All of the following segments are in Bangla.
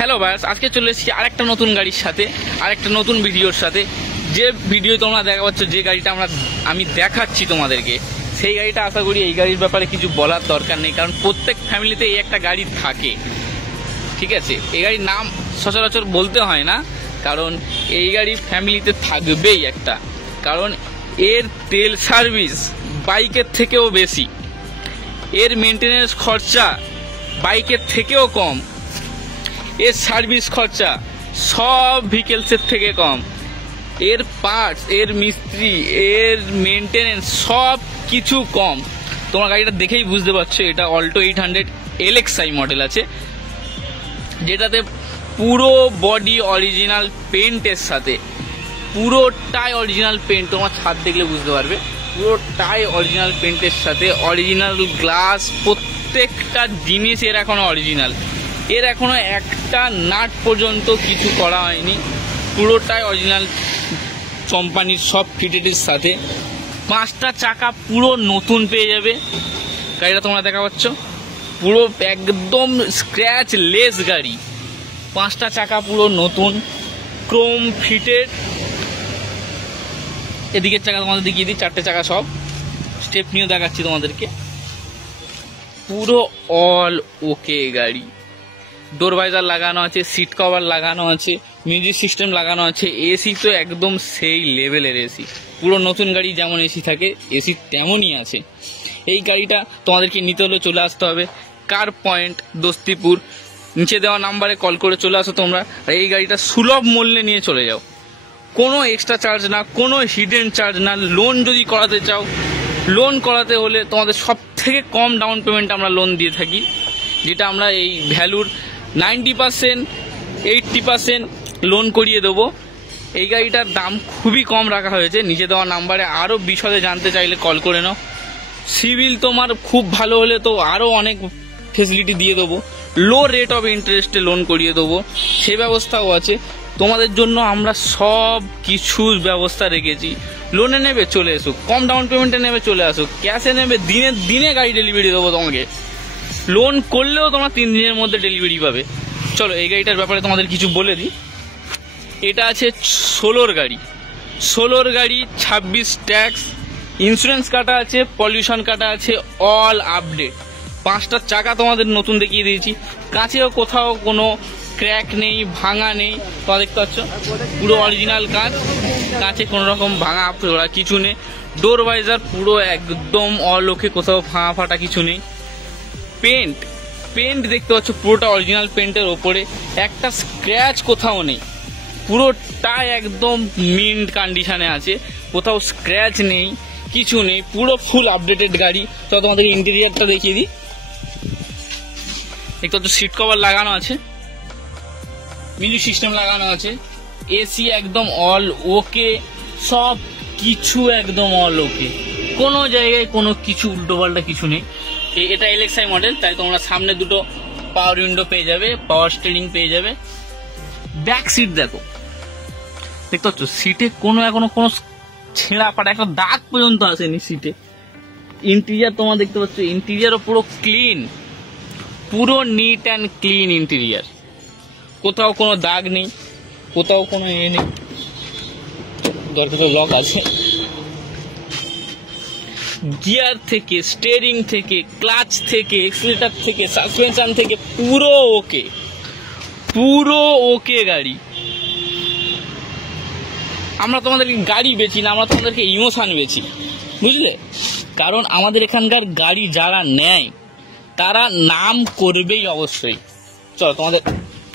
হ্যালো ভাইস, আজকে চলে এসেছি আরেকটা নতুন গাড়ির সাথে, আরেকটা নতুন ভিডিওর সাথে। যে ভিডিও তোমরা দেখা পাচ্ছ, যে গাড়িটা আমি দেখাচ্ছি তোমাদেরকে, সেই গাড়িটা আশা করি এই গাড়ির ব্যাপারে কিছু বলার দরকার নেই, কারণ প্রত্যেক ফ্যামিলিতে এই একটা গাড়ি থাকে। ঠিক আছে, এই গাড়ির নাম সচরাচর বলতে হয় না, কারণ এই গাড়ি ফ্যামিলিতে থাকবেই একটা, কারণ এর তেল সার্ভিস বাইকের থেকেও বেশি, এর মেনটেনেন্স খরচা বাইকের থেকেও কম, এর সার্ভিস খরচা সব ভেহিকেলসের থেকে কম, এর পার্টস, এর মিস্ত্রি, এর মেনটেনেন্স সব কিছু কম। তোমার গাড়িটা দেখেই বুঝতে পারছো এটা অল্টো 800 LXi মডেল আছে, যেটাতে পুরো বডি অরিজিনাল পেন্টের সাথে, পুরোটাই অরিজিনাল পেন্ট। তোমার ছাদ দেখলে বুঝতে পারবে, পুরোটাই অরিজিনাল পেন্টের সাথে অরিজিনাল গ্লাস, প্রত্যেকটা জিনিস এর এখনো অরিজিনাল। এর এখনো একটা নাট পর্যন্ত কিছু করা হয়নি, পুরোটাই অরিজিনাল কোম্পানির সব ফিটেডের সাথে। 5টা চাকা পুরো নতুন পেয়ে যাবে। গাড়িটা তোমরা দেখা পাচ্ছ, পুরো একদম স্ক্র্যাচ লেস গাড়ি। 5টা চাকা পুরো নতুন, ক্রোম ফিটেড। এদিকের চাকা তোমাদের দেখিয়ে দিই, 4টে চাকা সব স্টেপ নিয়েও দেখাচ্ছি তোমাদেরকে। পুরো অল ওকে গাড়ি। ডোর ভাইজার লাগানো আছে, সিট কভার লাগানো আছে, মিউজিক সিস্টেম লাগানো আছে, এসি তো একদম সেই লেভেলের এসি। পুরো নতুন গাড়ি যেমন এসি থাকে, এসি তেমনই আছে। এই গাড়িটা তোমাদেরকে নিতে হলে চলে আসতে হবে কার পয়েন্ট, দোস্তিপুর। নিচে দেওয়া নাম্বারে কল করে চলে আসো তোমরা, আর এই গাড়িটা সুলভ মূল্যে নিয়ে চলে যাও। কোনো এক্সট্রা চার্জ না, কোনো হিডেন চার্জ না। লোন যদি করাতে চাও, লোন করাতে হলে তোমাদের সব থেকে কম ডাউন পেমেন্ট আমরা লোন দিয়ে থাকি, যেটা আমরা এই ভ্যালুর 90%, 80% লোন করিয়ে দেবো। এই গাড়িটার দাম খুবই কম রাখা হয়েছে। নিচে দেওয়া নাম্বারে আরও বিশদে জানতে চাইলে কল করে নাও। সিভিল তোমার খুব ভালো হলে তো আরও অনেক ফেসিলিটি দিয়ে দেবো, লো রেট অফ ইন্টারেস্টে লোন করিয়ে দেবো, সে ব্যবস্থাও আছে। তোমাদের জন্য আমরা সব কিছুর ব্যবস্থা রেখেছি। লোনে নেবে চলে এসো, কম ডাউন পেমেন্টে নেবে চলে আসো, ক্যাশে নেবে দিনে দিনে গাড়ি ডেলিভারি দেবো তোমাকে। লোন করলেও তোমরা 3 দিনের মধ্যে ডেলিভারি পাবে। চলো এই গাড়িটার ব্যাপারে তোমাদের কিছু বলে দিই। এটা আছে 16 গাড়ি, 16 গাড়ি, 26 ট্যাক্স, ইন্স্যুরেন্স কাটা আছে, পলিউশন কাটা আছে, অল আপডেট। 5টা চাকা তোমাদের নতুন দেখিয়ে দিয়েছি, কাঁচেও কোথাও কোনো ক্র্যাক নেই, ভাঙা নেই। তোমরা দেখতে পাচ্ছ পুরো অরিজিনাল কাঁচ, কাঁচে কোনো রকম ভাঙা ফোড়া কিছু নেই। ডোর ভাইজার পুরো একদম অল ওকে, কোথাও ভাঙা ফাটা কিছু নেই। পেন্ট দেখতে পাচ্ছ পুরোটা অরিজিনাল পেন্টের ওপরে, একটা স্ক্র্যাচ কোথাও নেই, পুরোটাই একদম মিন্ট কন্ডিশনে আছে, কোথাও স্ক্র্যাচ নেই, কিছু নেই, পুরো ফুল আপডেটেড গাড়ি। তো তোমাদের ইন্টেরিয়ারটা দেখিয়ে দিই। দেখতে পাচ্ছ সিট কভার লাগানো আছে, মিউজিক সিস্টেম লাগানো আছে, এসি একদম অল ওকে, সব কিছু একদম অল ওকে, কোনো জায়গায় কোনো কিছু উল্টোপাল্টা কিছু নেই। এটা LXi মডেল, তাই তোমরা সামনে দুটো পাওয়ার উইন্ডো পেয়ে যাবে, পাওয়ার স্টিয়ারিং পেয়ে যাবে। ব্যাক সিট দেখো, দেখতে পাচ্ছ সিটে এখনো কোনো ছেঁড়া ফাটা একটা দাগ পর্যন্ত আসেনি সিটে। ইন্টেরিয়ার তোমরা দেখতে পাচ্ছ, ইন্টেরিয়ারও পুরো ক্লিন, পুরো নিট অ্যান্ড ক্লিন ইন্টেরিয়ার, কোথাও কোনো দাগ নেই, কোথাও কোনো নেই। দরজাটা লক আছে। গিয়ার থেকে, স্টিয়ারিং থেকে, ক্লাচ থেকে, এক্সিলারেটর থেকে, সাসপেনশন থেকে পুরো ওকে, পুরো ওকে গাড়ি। আমরা তোমাদেরকে গাড়ি বেচি না, আমরা তোমাদেরকে ইমোশন বেচি, বুঝলে? কারণ আমাদের এখানকার গাড়ি যারা নেয় তারা নাম করবেই অবশ্যই। চলো তোমাদের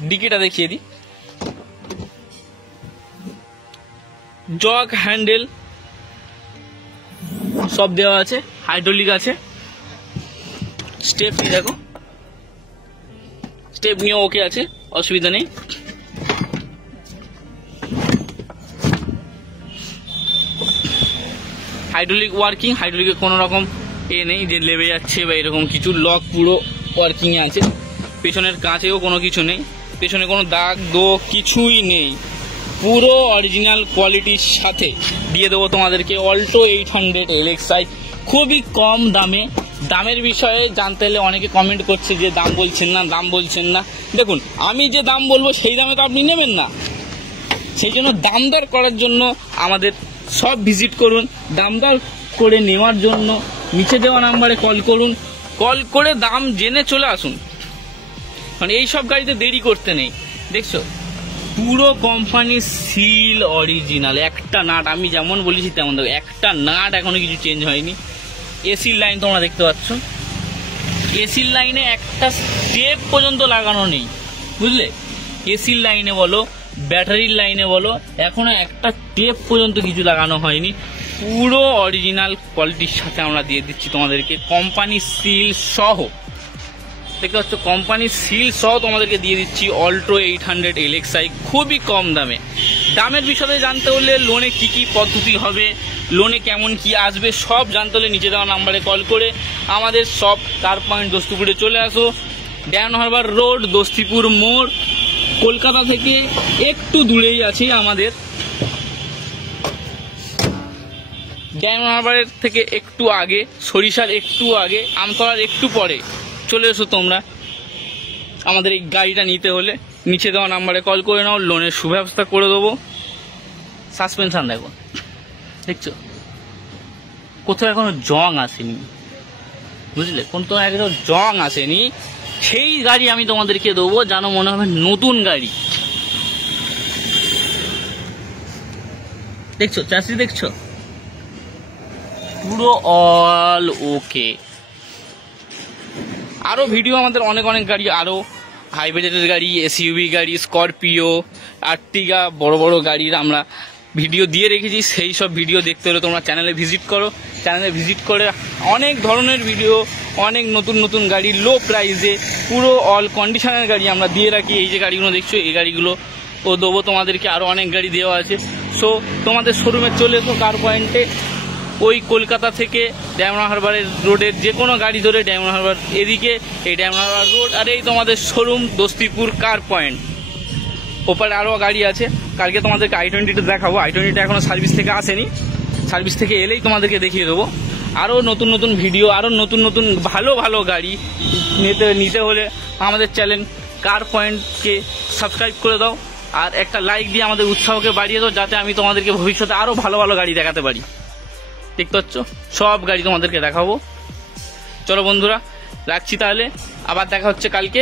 ডিকিটা দেখিয়ে দিই। জগ হ্যান্ডেল সব দেওয়া আছে, হাইড্রোলিক আছে, স্টেপ দেখো, স্টেপ নিয়ে ওকে আছে, অসুবিধা নেই। হাইড্রোলিক ওয়ার্কিং, হাইড্রোলিকে কোনো রকম নেই যে লেবে যাচ্ছে বা এরকম কিছু, লক পুরো ওয়ার্কিং এ আছে। পেছনের কাঁচেও কোনো কিছু নেই, পেছনে কোনো দাগ কিছুই নেই, পুরো অরিজিনাল কোয়ালিটির সাথে দিয়ে দেবো তোমাদেরকে অল্টো 800 LXi খুবই কম দামে। দামের বিষয়ে জানতে হলে অনেকে কমেন্ট করছে যে দাম বলছেন না। দেখুন, আমি যে দাম বলবো সেই দামে তো আপনি নেবেন না, সেই জন্য দাম দর করার জন্য আমাদের সব ভিজিট করুন। দাম দর করে নেওয়ার জন্য নিচে দেওয়া নাম্বারে কল করুন, কল করে দাম জেনে চলে আসুন, কারণ এই সব গাড়িতে দেরি করতে নেই। দেখছো, পুরো কোম্পানি সিল অরিজিনাল, একটা নাট আমি যেমন বলেছি তেমন দেখো, একটা নাট এখনো কিছু চেঞ্জ হয়নি। এসির লাইন তোমরা দেখতে পাচ্ছ, এসির লাইনে একটা স্টেপ পর্যন্ত লাগানো নেই, বুঝলে? এসির লাইনে বলো, ব্যাটারির লাইনে বলো, এখনো একটা টেপ পর্যন্ত কিছু লাগানো হয়নি। পুরো অরিজিনাল কোয়ালিটির সাথে আমরা দিয়ে দিচ্ছি তোমাদেরকে, কোম্পানি সিল সহ। দেখতে পাচ্ছ, কোম্পানির সিল সহ তোমাদেরকে দিয়ে দিচ্ছি অল্টো 800 LXi খুবই কম দামে। দামের বিষয়ে জানতে হলে, লোনে কি কি পদ্ধতি হবে, লোনে কেমন কি আসবে, সব জানতে হলে নিচে দেওয়া নাম্বারে কল করে আমাদের সব কার পয়েন্ট দোস্তিপুরে চলে আসো। ডায়মন্ড হারবার রোড, দোস্তিপুর মোড়, কলকাতা থেকে একটু দূরেই আছে আমাদের। ডায়মন্ড হারবারের থেকে একটু আগে, সরিষার একটু আগে, আমতলার একটু পরে চলে এসো তোমরা। আমাদের এই গাড়িটা নিতে হলে নিচে দেওয়া নাম্বারে কল করে নাও, লোনের সুব্যবস্থা করে দেবো। সাসপেনশন দেখো, দেখছো কোথাও এখনো জং আসেনি, বুঝলে? কোথাও একদম জং আসেনি, সেই গাড়ি আমি তোমাদেরকে দেবো যেন মনে হবে নতুন গাড়ি। দেখছো চাষি, দেখছো পুরো অল ওকে। আরো ভিডিও আমাদের অনেক গাড়ি, আরো হাই বাজেটের গাড়ি, এসইউভি গাড়ি, স্করপিও, আর্টিগা, বড় বড় গাড়ির আমরা ভিডিও দিয়ে রেখেছি। সেই সব ভিডিও দেখতে হলে তোমরা চ্যানেলে ভিজিট করো। চ্যানেলে ভিজিট করে অনেক ধরনের ভিডিও, অনেক নতুন গাড়ি লো প্রাইসে, পুরো অল কন্ডিশনের গাড়ি আমরা দিয়ে রাখি। এই যে গাড়িগুলো দেখছো, এই গাড়িগুলো ও দেবো তোমাদেরকে, আরও অনেক গাড়ি দেওয়া আছে। সো তোমাদের শোরুমে চলে এসো কার পয়েন্টে, ওই কলকাতা থেকে ডায়মন্ড হারবারের রোডের যে কোনো গাড়ি ধরে ডায়মন্ড হারবার এদিকে, এই ডায়মন্ড হারবার রোড, আর এই তোমাদের শোরুম দোস্তিপুর কার পয়েন্ট। ওপারে আরও গাড়ি আছে, কালকে তোমাদেরকে i20টা দেখাবো। i20টা এখনও সার্ভিস থেকে আসেনি, সার্ভিস থেকে এলেই তোমাদেরকে দেখিয়ে দেবো। আরও নতুন ভিডিও, আরও নতুন ভালো গাড়ি নিতে হলে আমাদের চ্যানেল কার পয়েন্টকে সাবস্ক্রাইব করে দাও, আর একটা লাইক দিয়ে আমাদের উৎসাহকে বাড়িয়ে দাও, যাতে আমি তোমাদেরকে ভবিষ্যতে আরও ভালো গাড়ি দেখাতে পারি। দেখতে পাচ্ছ, সব গাড়ি তোমাদেরকে দেখাবো। চলো বন্ধুরা, রাখছি তাহলে, আবার দেখা হচ্ছে কালকে।